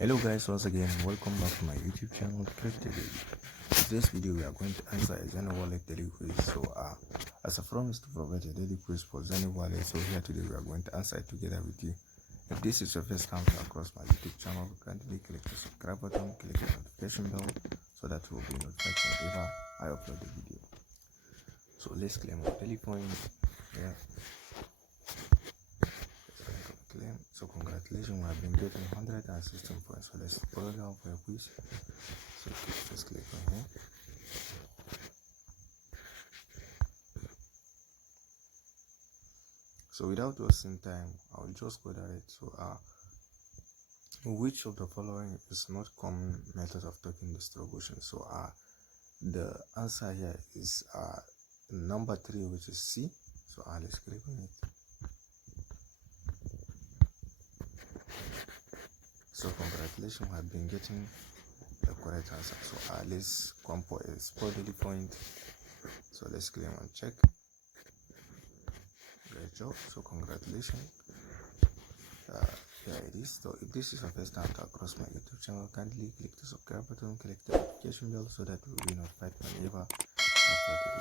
Hello guys, once again welcome back to my YouTube channel Crypto Daily. In today's video we are going to answer a Xenea wallet daily quiz. So as I promised to provide a daily quiz for Xenea wallet, so here today we are going to answer it together with you. If this is your first time across my YouTube channel, kindly click the subscribe button, click the notification bell so that you will be notified whenever I upload the video. So let's claim our daily point. Yeah. So congratulations, we have been getting 116 points. So let's follow down for a quiz. So just click on here. So without wasting time, I'll just go direct. So which of the following is not common method of token distribution? So the answer here is number 3, which is C. So let's click on it. So congratulations, we have been getting the correct answer. So let's come for a spot daily point. So let's claim and check. Great job. So congratulations. Yeah, it is. So if this is your first time across my YouTube channel, kindly click the subscribe button, click the notification bell so that you will be notified whenever I upload the video.